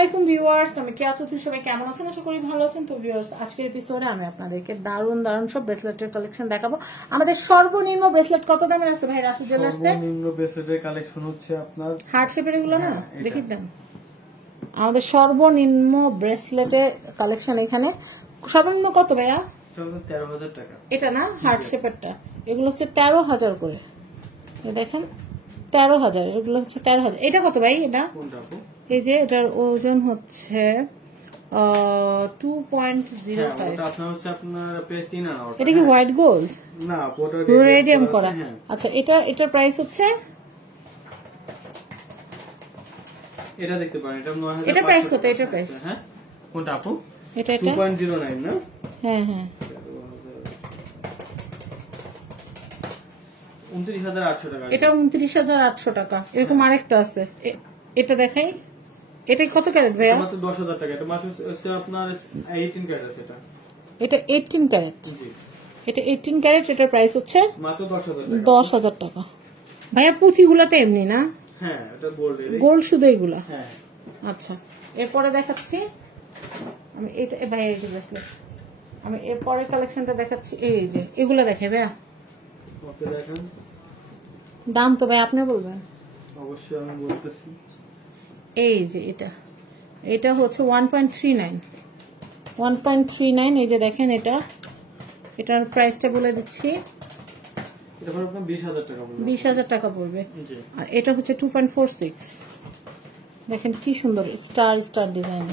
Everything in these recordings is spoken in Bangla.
আলাইকুম ভিউয়ার্স, আমি কেয়া চৌধুরী। সবাই কেমন আছেন? আশা করি ভালো আছেন। তো ভিউয়ার্স, আজকের এপিসোডে আমি আপনাদেরকে দারুণ দারুণ সব ব্রেসলেটের কালেকশন দেখাবো। আমাদের সর্বনিম্ন ব্রেসলেট কত দামের আছে ভাই? রাসু জুয়েলার্সে সর্বনিম্ন ব্রেসলেটের কালেকশন হচ্ছে আপনার হার্ট শেপের এগুলো না, দেখি দেন। আমাদের সর্বনিম্ন ব্রেসলেটের কালেকশন এখানে সর্বনিম্ন কত ভাইয়া? 13,000 টাকা। এটা না হার্ট শেপেরটা, এগুলো হচ্ছে 13,000 করে। দেখেন 13,000, এগুলো হচ্ছে 13,000। এটা কত ভাই? এটা এই যে এটার ওজন হচ্ছে 2.05। এটা কি হোয়াইট গোল্ড? না, রেডিয়াম করা। আচ্ছা, এটার প্রাইস হচ্ছে, এটা দেখতে পারেন, এটা 9,500। এটা প্রাইস কত? এটা প্রাইস হ্যাঁ, কোনটা আপু? এটা 2.09 না? হ্যাঁ হ্যাঁ, 29,800 টাকা। এটা 29,800 টাকা। এরকম আরেকটা আছে, এটা দেখাই। এটা কত ক্যারেট ভাইয়া? মাত্র 10,000 টাকা। এটা মাত্র হচ্ছে আপনার 18 ক্যারেট আছে। এটা 18 ক্যারেট। জি, এটা 18 ক্যারেট। এটার প্রাইস হচ্ছে মাত্র 10,000 টাকা। 10,000 টাকা। ভাইয়া পুঁথিগুলাতে এমনি না? হ্যাঁ, এটা গোল্ড। গোল্ড শুধু এগুলা? হ্যাঁ। আচ্ছা, এরপরে দেখাচ্ছি আমি এটা ভাইয়া, এই যে ব্রেসলেট। আমি এরপরে কালেকশনটা দেখাচ্ছি। এই যে এগুলা দেখে ভাইয়া, ওকে দেখেন। দাম তো ভাই আপনি বলবেন। অবশ্যই আমি বলতেছি। এই যে এটা হচ্ছে 1.39। এই যে দেখেন, এটার প্রাইসটা বলে দিচ্ছি। এটা পড়বে আপনার 20,000 টাকা পড়বে। 20,000 টাকা পড়বে। জি। আর এটা হচ্ছে 2.46। দেখেন কি সুন্দর স্টার ডিজাইন,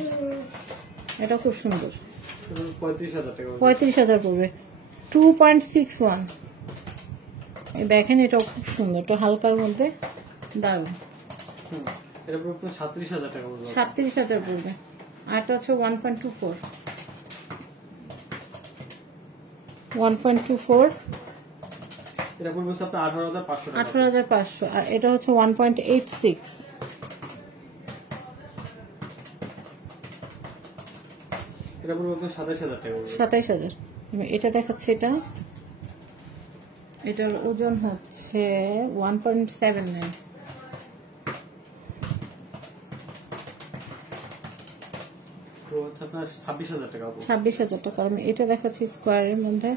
এটা খুব সুন্দর। 35,000 টাকা। 35,000 পড়বে। 2.61। দেখেন, এটাও খুব সুন্দর, একটু হালকার মধ্যে, দারুণ। এটা পড়বে আপনার 37,000 টাকা পড়বে। 37,000 পড়বে। আর এটা হচ্ছে 1.24। 1.24। এটা পড়বে আপনার 18,500 টাকা। 18,500। আর এটা হচ্ছে 1.86। এটা পড়বে আপনার 27,000 টাকা। 27,000। এটা দেখাচ্ছে, এটার ওজন হচ্ছে 1.79। তো হচ্ছে আপনার 26,000 টাকা। 26,000 টাকা। আমি এটা দেখাচ্ছি স্কোয়ারের মধ্যে।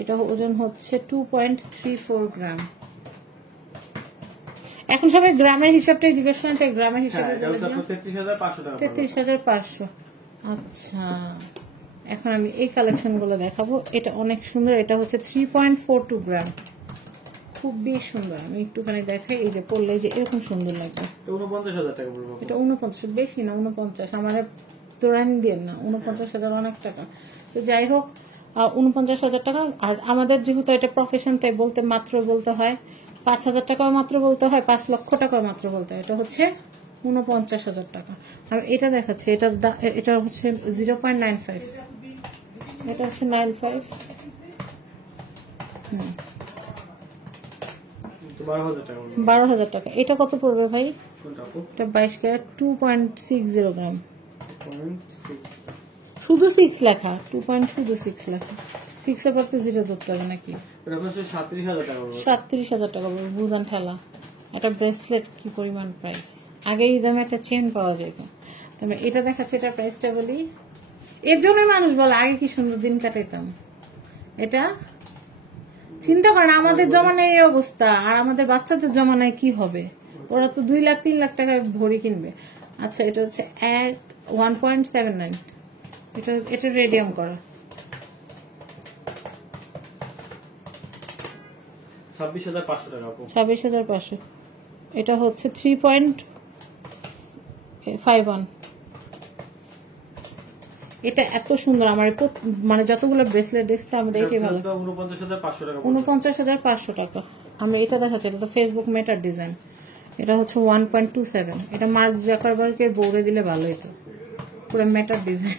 এটা ওজন হচ্ছে 2.34 গ্রাম। এখন সবাই গ্রামের হিসাবটাই জিজ্ঞেস করেন, তাই গ্রামের হিসাবে 33,500 টাকা। 33,500। আচ্ছা, এখন আমি এই কালেকশন গুলো দেখাবো। এটা অনেক সুন্দর। এটা হচ্ছে 3.42 গ্রাম, খুবই সুন্দর। আমি একটুখানি দেখাই। এই যে পড়লে যে এরকম সুন্দর লাগবে। 49,000 টাকা পড়বে। এটা 49, বেশি না 49। আমার তোরান দিয়ে না, 49,000 অনেক টাকা। তো যাই হোক, 49,000 টাকা। আর আমাদের যেহেতু এটা প্রফেশন, তাই মাত্র বলতে হয়। 5,000 টাকাও মাত্র বলতে হয়, 5 লক্ষ টাকাও মাত্র বলতে হয়। এটা হচ্ছে 49,000 টাকা। আর এটা দেখাচ্ছে, এটা হচ্ছে 0.95। এটা হচ্ছে 95। 12,000 টাকা। এটা কত পড়বে ভাই? এটা 22 ক্যারেট, 2.60 গ্রাম। শুধু 6 লেখা, 2.6 লেখা। 6 এর পর তো 0 ধরতে হবে নাকি? 37,000 টাকা পড়বে। বুদান ঠেলা। একটা ব্রেসলেট কি পরিমাণ প্রাইস! আগে এই দামে একটা চেন পাওয়া যেত। তবে এটা দেখাচ্ছে, এটা প্রাইসটা বলি। এর জন্য মানুষ বলে আগে কি সুন্দর দিন কাটাইতাম। এটা চিন্তা করেন, আমাদের জমানায় এই অবস্থা, আর আমাদের বাচ্চাদের জমানায় কি হবে? ওরা তো 2 লাখ 3 লাখ টাকায় ভরি কিনবে। আচ্ছা, এটা হচ্ছে 1.79। এটা রেডিয়াম করা। 26,500 টাকা। 26,500। এটা হচ্ছে 3.51। এটা এত সুন্দর। আমার মানে যতগুলো ব্রেসলেট দেখতে আমাদের এটাই ভালো। 49,500 টাকা। 49,500 টাকা। আমরা এটা দেখাচ্ছি, এটা তো ফেসবুক মেটার ডিজাইন। এটা হচ্ছে 1.27। এটা মার্ক জাকারবার্গের বউরে দিলে ভালো হতো, পুরো মেটার ডিজাইন।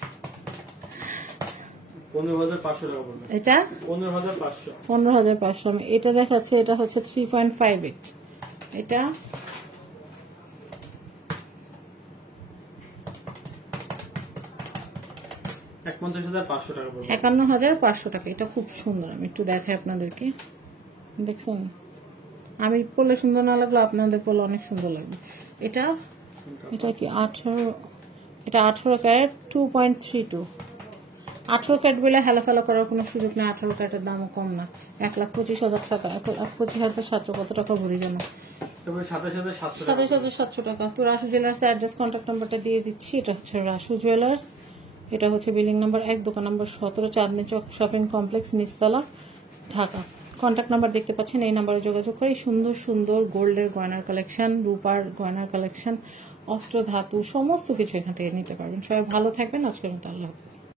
15,500 টাকা পড়বে। এটা 15,500। 15,500। আমি এটা দেখাচ্ছি, এটা হচ্ছে 3.58। এটা 51,500 টাকা পড়বে। 51,500 টাকা। এটা খুব সুন্দর। আমি একটু দেখাই আপনাদেরকে, দেখছেন? আমি পড়লে সুন্দর না লাগলো, আপনাদের পড়লে অনেক সুন্দর লাগবে। এটা কি 18 এটা 18 ক্যারেট 2.32। 18 ক্যারেট বলে হেলাফেলা করার কোনো সুযোগ নেই। 18 ক্যারেটের দামও কম না। 1,25,000 টাকা, 1,25,700 কত টাকা ভরি জানো? তারপরে 27,700 টাকা। 27,700 টাকা। তো রাসু জুয়েলার্স অ্যাড্রেস কন্ট্যাক্ট নাম্বারটা দিয়ে দিচ্ছি। এটা হচ্ছে রাসু জুয়েলার্স, এটা হচ্ছে বিল্ডিং নাম্বার 1, দোকান number 17, Chandni Chowk shopping complex, নিচতলা, ঢাকা। কন্ট্যাক্ট নাম্বার দেখতে পাচ্ছেন, এই নাম্বারে যোগাযোগ করে সুন্দর সুন্দর গোল্ডের গয়নার কালেকশন, রূপার গয়নার কালেকশন, অস্ত্র ধাতু সমস্ত কিছু এখান থেকে নিতে পারবেন। সবাই ভালো থাকবেন। আজকের মতো আল্লাহ হাফেজ।